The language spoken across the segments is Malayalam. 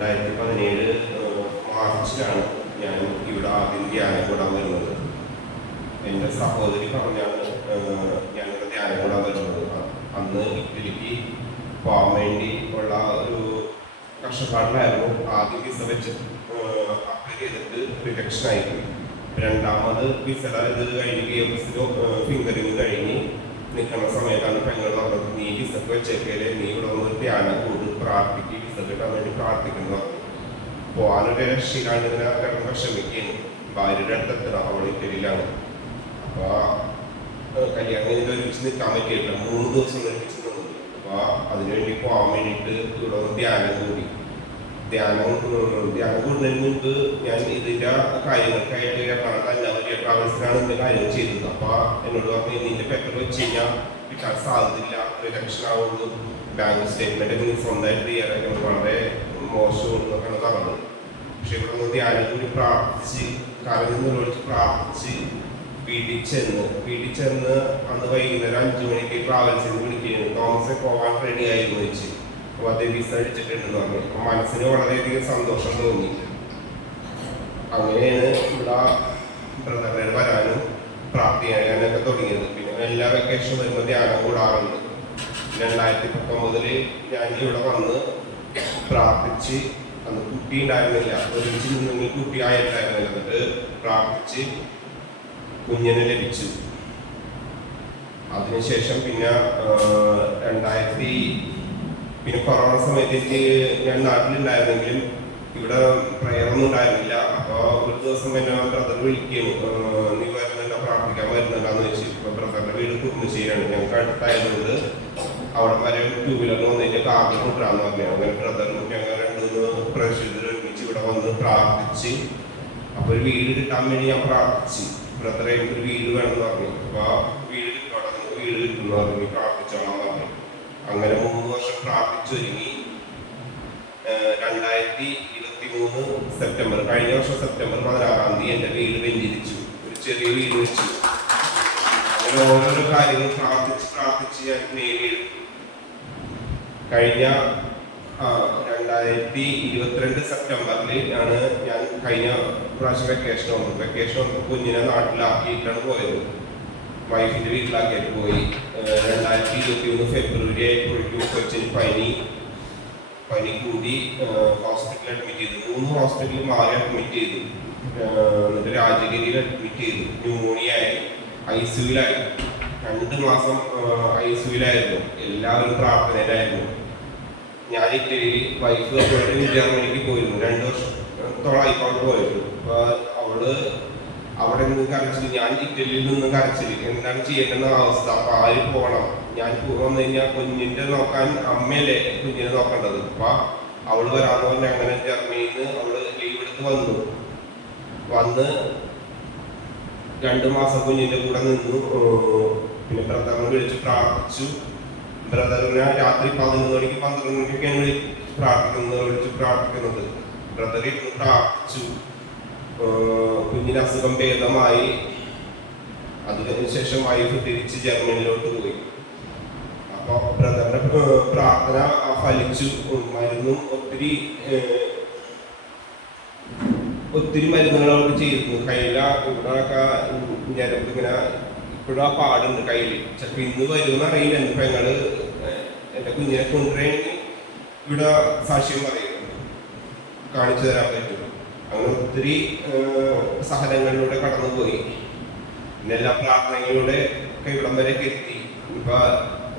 രണ്ടായിരത്തി പതിനേഴ് മാർച്ചിലാണ് ഞാൻ ഇവിടെ ആദ്യം ധ്യാനം കൂടാൻ വരുന്നത്. എന്റെ സഹോദരി പറഞ്ഞാണ് ഞാനിവിടെ ധ്യാനം കൂടാൻ വരുന്നത്. അന്ന് ഇറ്റലിക്ക് പോകാൻ വേണ്ടി ഉള്ള ഒരു കഷ്ടപ്പാടിലായിരുന്നു ആദ്യം വിസ വെച്ച് അപ്ലൈ ചെയ്തിട്ട് റിജക്ഷൻ ആയിരുന്നു രണ്ടാമത് വിസയുടെ ഇത് കഴിഞ്ഞ് ബി എം എസിലോ ഫിംഗറിങ് കഴിഞ്ഞ് നിൽക്കുന്ന സമയത്താണ് പെങ്ങൾ പറഞ്ഞത് നീ വിസക്ക് വെച്ചേക്കല്ലേ നീ ഇവിടെ വന്ന് ധ്യാനം കൂടി പ്രാർത്ഥിക്ക് വിസ കിട്ടാൻ വേണ്ടി പ്രാർത്ഥിക്കുന്നു. അപ്പോൾ ആരുടെ രക്ഷയിലാണ് ഇങ്ങനെ കിടന്ന് വിഷമിക്കുകയാണ് ഭാര്യയുടെ അടുത്തെത്തണം അവളെ ഇറ്റലിയിലാണ് അപ്പോൾ കല്യാണം ഒരു ഒരുമിച്ച് നിൽക്കാൻ പറ്റിയില്ല മൂന്ന് ദിവസം ഒരുമിച്ച് നിന്നത് അപ്പോൾ അതിനുവേണ്ടി പോകാൻ വേണ്ടിയിട്ട് ഇവിടെ വന്ന് ധ്യാനം കൂടി. ധ്യാനം ധ്യാനം കൂടുന്നതിന് മുൻപ് ഞാൻ ഇതിന്റെ കാര്യങ്ങൾക്കായിട്ട് എറണാകുളത്ത് അല്ലാതെ ട്രാവൽസിനാണ് ഇതിന്റെ കാര്യങ്ങൾ ചെയ്തത് അപ്പോൾ എന്നോട് പറഞ്ഞു നിന്റെ പേപ്പർ വെച്ച് കഴിഞ്ഞാൽ കിട്ടാൻ സാധ്യതയില്ല. ഒരു ആവുള്ളൂ. ബാങ്ക് സ്റ്റേറ്റ്മെന്റ് നീ സ്വന്തമായിട്ട് ചെയ്യാനൊക്കെ വളരെ മോശം എന്നൊക്കെയാണ് പറഞ്ഞത് പക്ഷെ ഇവിടെ നിന്ന് ആരെങ്കിലും പ്രാർത്ഥിച്ച് കരഞ്ഞ് നിർവഹിച്ച് പ്രാർത്ഥിച്ച് വീട്ടിൽ ചെന്ന് അന്ന് വൈകുന്നേരം അഞ്ചു മണിക്ക് ട്രാവൽസിൽ നിന്ന് വിളിക്കുകയാണ്. തോമസെ പോകാൻ റെഡി ആയി വെച്ച് അപ്പോൾ അത് വിസ അടിച്ചിട്ടുണ്ടെന്ന് പറഞ്ഞു. അപ്പോൾ മനസ്സിന് വളരെയധികം സന്തോഷം തോന്നി. അങ്ങനെയാണ് ഇവിടെ ബ്രദറിനെ വരാനും പ്രാർത്ഥിക്കാനൊക്കെ തുടങ്ങിയത്. പിന്നെ എല്ലാ വെക്കേഷൻ വരുമ്പോൾ ധ്യാനം കൂടാറുണ്ട്. രണ്ടായിരത്തി പത്തൊമ്പതിൽ ഞാൻ ഇവിടെ വന്ന് പ്രാർത്ഥിച്ച് അന്ന് കുട്ടി ഉണ്ടായിരുന്നില്ല ഒരുമിച്ച് നിന്നെങ്കിൽ കുട്ടി ആയിട്ടുണ്ടായിരുന്നില്ല എന്നിട്ട് പ്രാർത്ഥിച്ച് കുഞ്ഞിനെ ലഭിച്ചു. അതിനുശേഷം പിന്നെ രണ്ടായിരത്തി പിന്നെ കൊറോണ സമയത്ത് എനിക്ക് ഞാൻ നാട്ടിലുണ്ടായിരുന്നെങ്കിലും ഇവിടെ പ്രയറൊന്നും ഉണ്ടായിരുന്നില്ല. അപ്പോൾ ഒരു ദിവസം എന്നെ ബ്രദർ വിളിക്കുകയും ആഹ്, നീ വരുന്നുണ്ടോ? പ്രാർത്ഥിക്കാൻ വരുന്നുണ്ടോന്ന് വെച്ച് ബ്രദറിന്റെ വീട് കുറുമശ്ശേരിയാണ് ഞങ്ങൾക്ക് അടുത്തായതുകൊണ്ട് അവിടെ വരെ ടൂ വീലറിൽ വന്നു കഴിഞ്ഞാൽ കാറിൽ കൊണ്ടുവരാന്ന് പറഞ്ഞു. അങ്ങനെ ബ്രദറും ഞങ്ങൾ രണ്ടുമൂന്ന് പ്രേക്ഷിതർ ഒരുമിച്ച് ഇവിടെ വന്ന് പ്രാർത്ഥിച്ച്. അപ്പോൾ ഒരു വീട് കിട്ടാൻ വേണ്ടി ഞാൻ പ്രാർത്ഥിച്ച്. ബ്രദറെ എനിക്കൊരു വീട് വേണമെന്ന് പറഞ്ഞു. അപ്പൊ ആ വീട് കിട്ടോടെ വീട് കിട്ടുന്നു പറഞ്ഞു. പ്രാർത്ഥിച്ചോളാം പറഞ്ഞു. അങ്ങനെ മൂന്ന് വർഷം പ്രാർത്ഥിച്ചൊരുങ്ങി രണ്ടായിരത്തി ഇരുപത്തി മൂന്ന് സെപ്റ്റംബർ കഴിഞ്ഞ വർഷം സെപ്റ്റംബർ പതിനാറാം തീയതി എന്റെ വീട് വെഞ്ചരിച്ചു. ഒരു ചെറിയ വീട് വെച്ചു. അങ്ങനെ ഓരോരോ കാര്യങ്ങൾ പ്രാർത്ഥിച്ച് പ്രാർത്ഥിച്ച് ഞാൻ നേടിയെടുത്തു കഴിഞ്ഞ രണ്ടായിരത്തി ഇരുപത്തിരണ്ട് സെപ്റ്റംബറിൽ ആണ് ഞാൻ കഴിഞ്ഞ പ്രാവശ്യം വെക്കേഷൻ വന്നു വെക്കേഷൻ വന്നപ്പോൾ കുഞ്ഞിനെ നാട്ടിലാക്കിയിട്ടാണ് പോയത്. വൈഫിന്റെ വീട്ടിലാക്കിയിട്ട് പോയി. രണ്ടായിരത്തി ഇരുപത്തി മൂന്ന് ഫെബ്രുവരി ആയപ്പോഴേക്കും കൊച്ചിന് പനി പനി കൂടി ഹോസ്പിറ്റലിൽ അഡ്മിറ്റ് ചെയ്തു. മൂന്ന് ഹോസ്പിറ്റലിൽ മാറി അഡ്മിറ്റ് ചെയ്തു. എന്നിട്ട് രാജഗിരിയിൽ അഡ്മിറ്റ് ചെയ്തു. ന്യൂമോണിയ ആയി. ഐ സിയുലായി രണ്ട് മാസം ഐ സിയുലായിരുന്നു എല്ലാവരും പ്രാർത്ഥനയിലായിരുന്നു. ഞാൻ ഇറ്റലിയിൽ വൈഫ് പോയിട്ട് ജർമ്മനിക്ക് പോയിരുന്നു. രണ്ട് വർഷത്തോളായി അവിടെ പോയിരുന്നു. അപ്പൊ അവൾ അവിടെ നിന്ന് കരച്ചിൽ ഞാൻ ഇറ്റലിയിൽ നിന്ന് കരച്ചിൽ എന്താണ് ചെയ്യേണ്ടെന്ന അവസ്ഥ. അപ്പൊ ആര് പോകണം ഞാൻ വന്നു കഴിഞ്ഞാൽ കുഞ്ഞിന്റെ നോക്കാൻ അമ്മയല്ലേ കുഞ്ഞിനെ നോക്കേണ്ടത്. അപ്പൊ അവൾ വരാന്ന് പറഞ്ഞ അങ്ങനെ ജർമ്മനിയിൽ നിന്ന് അവൾ ലീവ് എടുത്ത് വന്നു. വന്ന് രണ്ടു മാസം കുഞ്ഞിന്റെ കൂടെ നിന്നു. പിന്നെ പ്രധാനം വിളിച്ച് പ്രാർത്ഥിച്ചു. ബ്രദറിനെ രാത്രി പതിനൊന്ന് മണിക്ക് പന്ത്രണ്ട് മണിക്കൊക്കെയാണ് പ്രാർത്ഥിക്കുന്നത് വിളിച്ച് പ്രാർത്ഥിക്കുന്നത് ബ്രദർ ഇരുന്ന് പ്രാർത്ഥിച്ചു. കുഞ്ഞിന് അസുഖം ഭേദമായി. അതിനുശേഷം വൈഫ് തിരിച്ച് ജർമ്മനിയിലോട്ട് പോയി. അപ്പോൾ ബ്രദറിന്റെ പ്രാർത്ഥന ഫലിച്ചു. മരുന്നും ഒത്തിരി ഒത്തിരി മരുന്നുകൾ അവർക്ക് ചെയ്തിരുന്നു. കയ്യില ഇവിടെയൊക്കെ ഞരമ്പ് ഇങ്ങനെ ഇപ്പോഴും ആ പാടുണ്ട് കയ്യിൽ ചിലപ്പോൾ ഇന്ന് വരുമെന്ന് അറിയില്ല. ഇപ്പൊ ഞങ്ങൾ എന്റെ കുഞ്ഞിനെ കൊണ്ടുവരണമെങ്കിൽ ഇവിടെ സാക്ഷ്യം പറയുന്നു കാണിച്ചു തരാൻ പറ്റും അങ്ങനെ ഒത്തിരി സഹനങ്ങളിലൂടെ കടന്നുപോയി. പിന്നെ എല്ലാ പ്രാർത്ഥനകളിലൂടെ ഒക്കെ ഇവിടം വരെയൊക്കെ എത്തി ഇപ്പൊ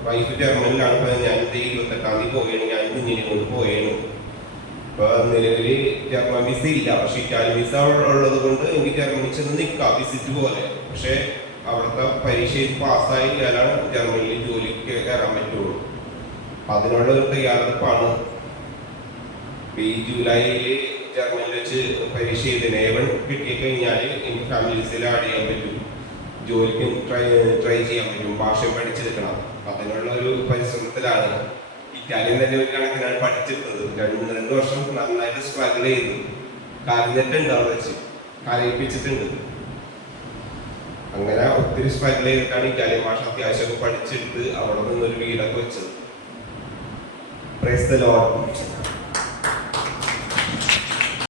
വൈഫ് ജർമ്മനിലാണ്. ഇപ്പൊ ഞാൻ ഇരുപത്തെട്ടാം തീയതി പോവുകയാണ്. ഞാൻ കുഞ്ഞിനെ കൊണ്ട് പോവുകയാണ്. ഇപ്പൊ നിലവിൽ ജർമ്മൻ വിസ ഇല്ല. പക്ഷെ ഇറ്റാലി വിസ ഉള്ളത് കൊണ്ട് എനിക്ക് ജർമ്മനി ചെന്ന് നിൽക്കാം. വിസിറ്റ് പോലെ. പക്ഷെ അവിടുത്തെ പരീക്ഷയിൽ പാസ്സായി ഞാനാണ് ജർമ്മനിയിൽ ജോലിക്ക് കയറാൻ പറ്റുള്ളൂ. അപ്പൊ അതിനുള്ള ഒരു തയ്യാറെടുപ്പാണ്. ഈ ജൂലൈയിൽ ജർമ്മനിയിൽ വെച്ച് പരീക്ഷ ചെയ്തതിന് ഏവൺ കിട്ടി കഴിഞ്ഞാൽ എനിക്ക് ഫാമിലീസിൽ ആഡ് ചെയ്യാൻ പറ്റും. ജോലിക്ക് ട്രൈ ട്രൈ ചെയ്യാൻ പറ്റും. ഭാഷ പഠിച്ചെടുക്കണം. അതിനുള്ള ഒരു പരിശ്രമത്തിലാണ്. ഇറ്റാലിയൻ തന്നെ ഒരു കണക്കിനാണ് പഠിച്ചെടുത്തത് രണ്ട് രണ്ട് വർഷം നന്നായിട്ട് സ്ട്രഗിൾ ചെയ്തു. കരഞ്ഞിട്ടുണ്ട് അവിടെ വെച്ച്? കരയിപ്പിച്ചിട്ടുണ്ട്. അങ്ങനെ ഒത്തിരി സ്ട്രഗിൾ ചെയ്തിട്ടാണ് ഇറ്റാലിയൻ ഭാഷ അത്യാവശ്യമൊക്കെ പഠിച്ചെടുത്ത് അവിടെ നിന്നൊരു വീടൊക്കെ വെച്ചത്. Praise the Lord